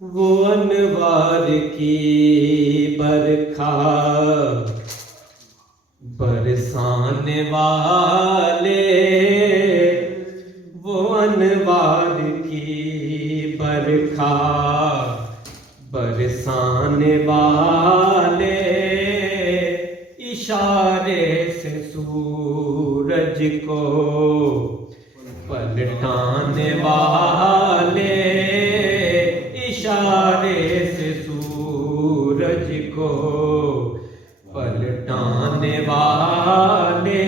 وہ انوار کی برکھا برسانے والے، وہ انوار کی برکھا برسانے والے، اشارے سے سورج کو پلٹانے والے، اشارے سے سورج کو پلٹانے والے،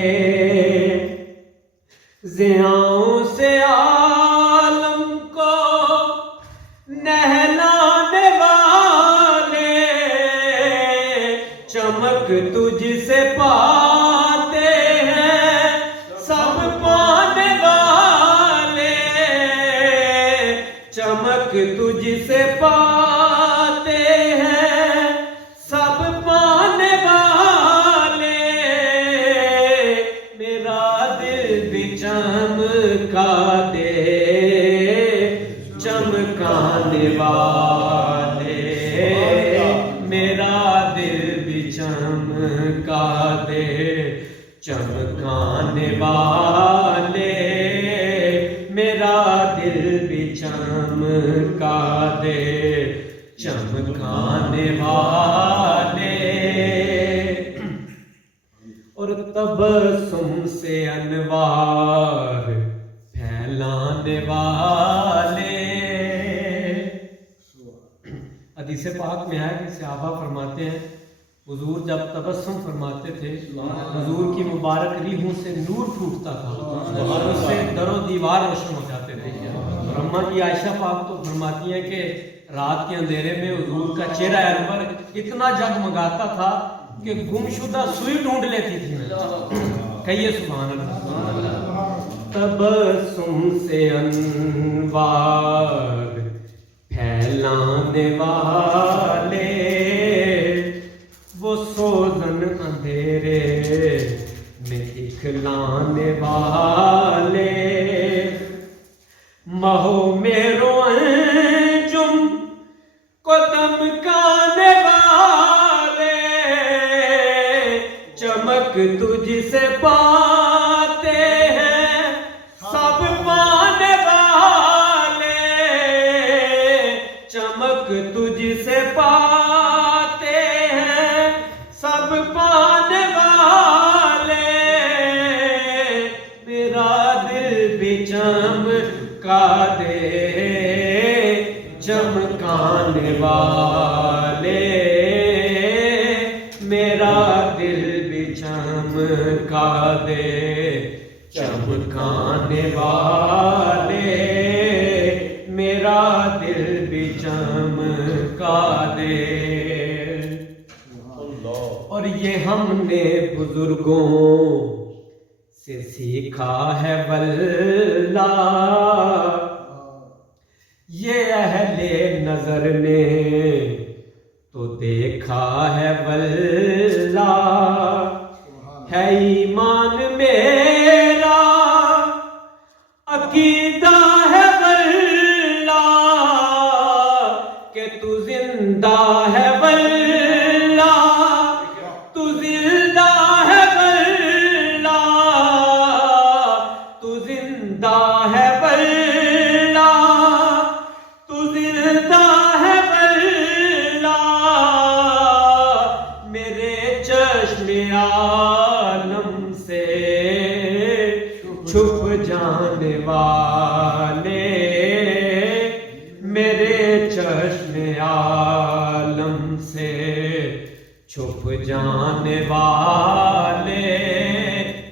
ضیاؤں سے عالم کو نہلانے والے، چمک تجھ سے پاتے ہیں سب پانے والے، چمک تجھ سے پاتے ہیں سب پانے والے، میرا دل بھی چمکا دے چمکانے والے، میرا دل بھی چمکا دے چمکانے والے، میرا دل بھی چمکا دے چمکانے والے، اور تبسم سے انوار پھیلانے والے۔ حدیث پاک میں ہے کہ صحابہ فرماتے ہیں حضور جب تبسم فرماتے تھے حضور کی مبارک ریحوں سے نور پھوٹتا تھا اور اس سے در و دیوار روشن ہو جاتے تھے، اور اماں کی عائشہ پاک تو فرماتی ہیں کہ رات کے اندھیرے میں حضور کا چہرہ انور اتنا جگمگاتا تھا کہ گمشدہ سوئی ڈھونڈ لیتی تھی۔ کہیے سبحان اللہ۔ تبسم سے انوار پھیلانے والے، وہ سوزن اندھیرے میں دکھلانے والے، مہو میرو انجم کو دمکانے والے، چمک تجھ سے پاتے ہیں سب پانے والے، چمک تجھ سے پاتے ہیں سب پانے والے، میرا دل بھی چمکا دے چمکانے والے، میرا دل بھی چمکا دے چمکانے والے، میرا دل بھی چمکا دے۔ اور یہ ہم نے بزرگوں سے سیکھا ہے واللہ، یہ اہل نظر نے تو دیکھا ہے واللہ، ہے ایمان میرا عقیدہ ہے واللہ، کہ تو زندہ ہے واللہ، تو زندہ ہے واللہ، تو زندہ ہے واللہ، تو زندہ ہے واللہ، میرے چشم عالم سے چھپ جانے والے، میرے چشم عالم سے چھپ جانے والے،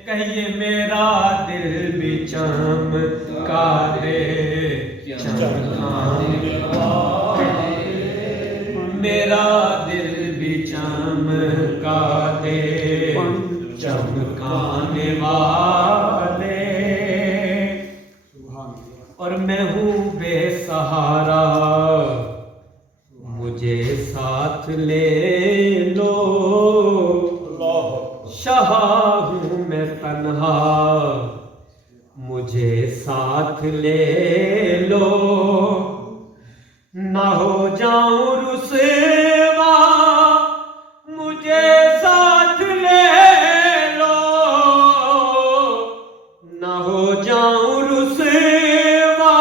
کہیے میرا دل بھی چمکا دے چمکانے والے، میرا دل بھی چمکا دے چمکانے والے، اور میں ہوں بے سہارا مجھے ساتھ لے لو، شاہ ہوں میں تنہا مجھے ساتھ لے لو، نہ ہو جاؤں رسوا مجھے ساتھ لے لو، نہ ہو جاؤں رسوا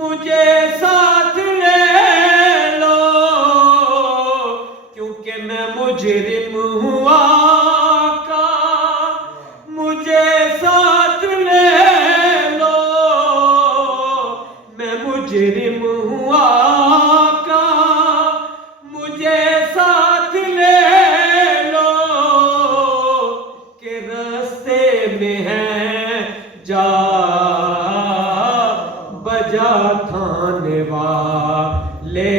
مجھے ساتھ لے لو، کیونکہ میں مجرم ہوں آقا، مجھے ساتھ لے لو، میں مجرم ہوں آقا، مجھے ساتھ لے لو، کہ راستے میں ہے جا بجا کھانے والے،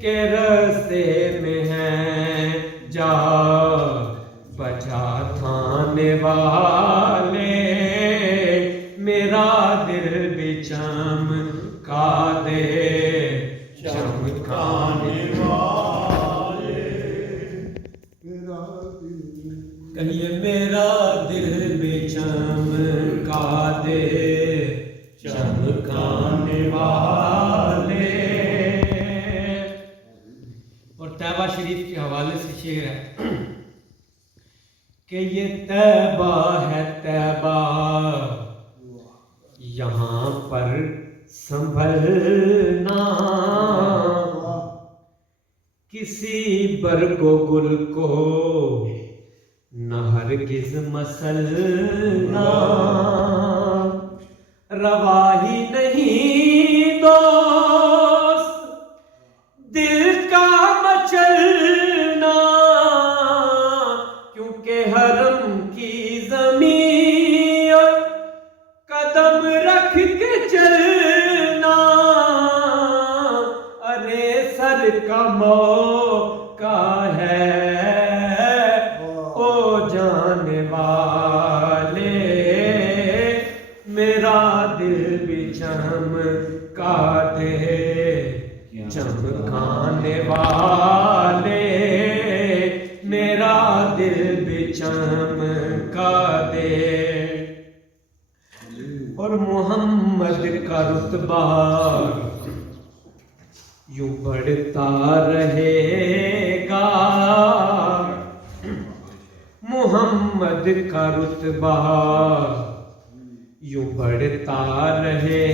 کہ راستے میں ہے جا بجا کھانے والے، میرا دل بھی چمکا دے چمکانے والے، کہیے میرا دل بھی چمکا دے چمکانے والے۔ اور طیبہ شریف کے حوالے سے شعر ہے کہ یہ طیبہ ہے طیبہ، یہاں پر سنبھلنا، کسی برگ و گل کو نہ ہرگز مسلنا، روا ہی نہیں دوست دل کا مچلنا، کیونکہ حرم کی زمین قدم رکھ کے چلنا، ارے سر کا موقع ہے او جانے والے، میرا دل بھی چمکا دے چمکانے والے، میرا دل بھی چمکا دے۔ اور محمد کا رتبہ یوں بڑھتا رہے گا، محمد کا رتبہ یوں بڑھتا رہے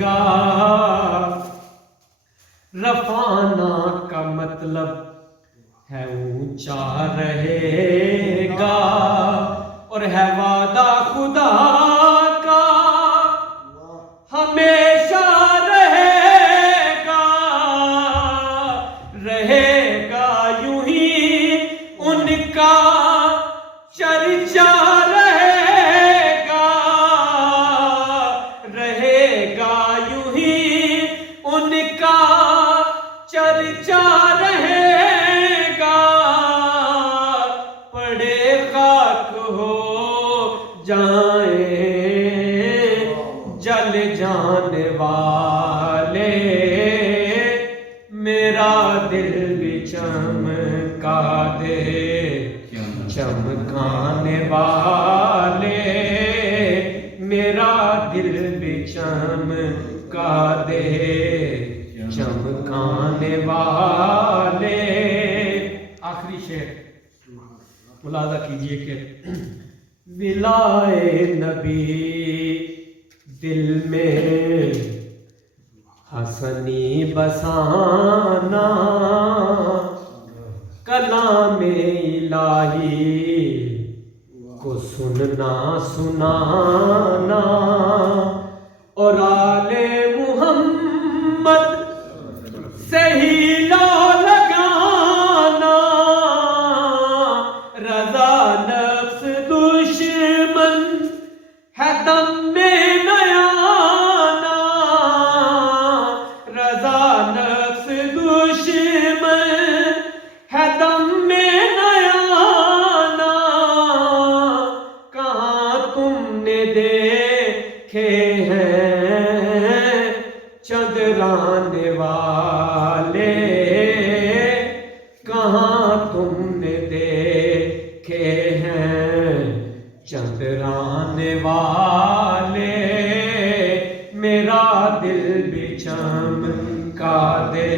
گا، رفعنا کا مطلب ہے اونچا رہے گا، اور ہے وعدہ خدا کا ہمیشہ رہے گا یوں ہی ان کا چرچا رہے گا یوں ہی ان کا چرچا رہے گا، پڑے خاک ہو جائیں جل جانے والے، میرا دل بھی چمکا دے چمکانے والے، میرا دل بھی چمکا دے چمکانے والے۔ آخری شعر ملاحظہ کیجئے کہ ولائے نبی دل میں حسنی بسانا، کلام الہی کو سننا سنانا، اور آل محمد سے ہی لو لگانا، رضا نفس دشمن ہے دم میں نیانا، رضا نفس دشمن ہے دم میں نیانا، کہاں تم نے دیکھے ہیں چندرانے والے، کہاں تم نے دیکھے ہیں چندرانے والے، میرا دل بھی چمکا دے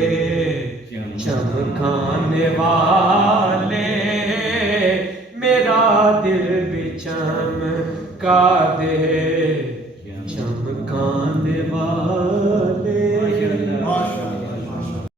چمکانے والے میرا دل بھی چمکا دے چمکانے والے